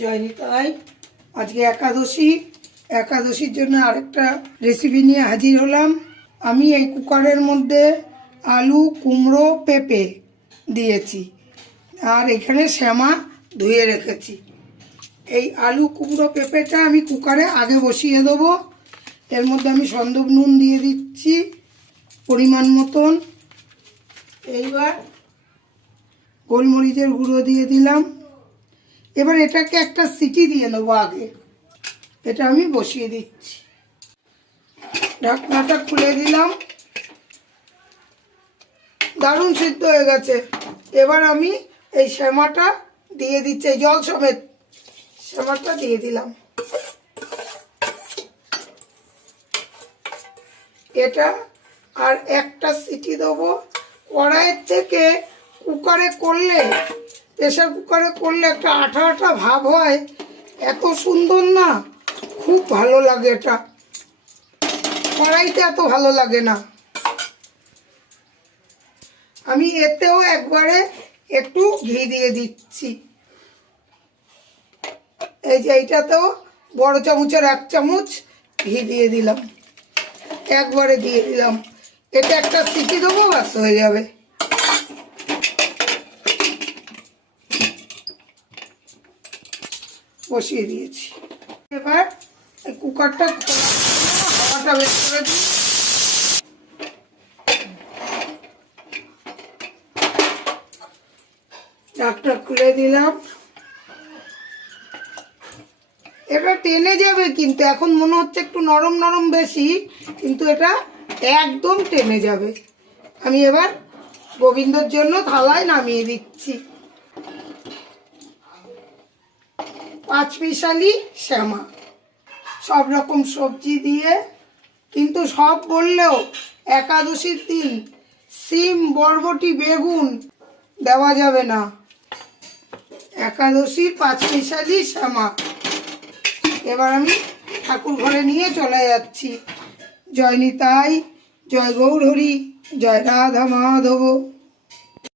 জয় নিতাই। আজকে একাদশীর জন্য আরেকটা রেসিপি নিয়ে হাজির হলাম। আমি এই কুকারের মধ্যে আলু, কুমড়ো, পেঁপে দিয়েছি আর এখানে শ্যামা ধুয়ে রেখেছি। এই আলু, কুমড়ো, পেঁপেটা আমি কুকারে আগে বসিয়ে দেবো। এর মধ্যে আমি সন্দক নুন দিয়ে দিচ্ছি পরিমাণ মতন। এইবার গোলমরিচের গুঁড়ো দিয়ে দিলাম। এবার এটাকে একটা সিটি দিয়ে নেবো আগে। এটা আমি বসিয়ে দিচ্ছি। ঢাকনাটা খুলে দিলাম। দারুণ সিদ্ধ হয়ে গেছে। এবার আমি এই শ্যামাটা দিয়ে দিচ্ছি, এই জল সমেত শ্যামাটা দিয়ে দিলাম। এটা আর একটা সিটি দেবো। কড়াইয়ের থেকে কুকারে করলে, প্রেশার কুকারে করলে একটা আঠা আঠা ভাব হয়, এত সুন্দর না, খুব ভালো লাগে। এটা কড়াইতে এত ভালো লাগে না। আমি এতেও একবারে একটু ঘি দিয়ে দিচ্ছি। এই যে এইটাতেও বড় চামচের 1 চামচ ঘি দিয়ে দিলাম, একবারে দিয়ে দিলাম। এটা একটা সিটি দেবো, বাস হয়ে যাবে। বসিয়ে দিয়েছি। এবার এই কুকারটা হাওয়াটা বের করে দিই। ঢাকনা খুলে দিলাম। এটা টেনে যাবে, কিন্তু এখন মনে হচ্ছে একটু নরম নরম বেশি, কিন্তু এটা একদম টেনে যাবে। আমি এবার গোবিন্দর জন্য থালায় নামিয়ে দিচ্ছি। 5 মিশালি শ্যামা, সব রকম সবজি দিয়ে। কিন্তু সব বললেও একাদশীর দিন সিম, বরবটি, বেগুন দেওয়া যাবে না। একাদশীর 5 মিশালি শ্যামা। এবার আমি ঠাকুর ঘরে নিয়ে চলে যাচ্ছি। জয় নিতাই, জয় গৌর হরি, জয় রাধা মাধব।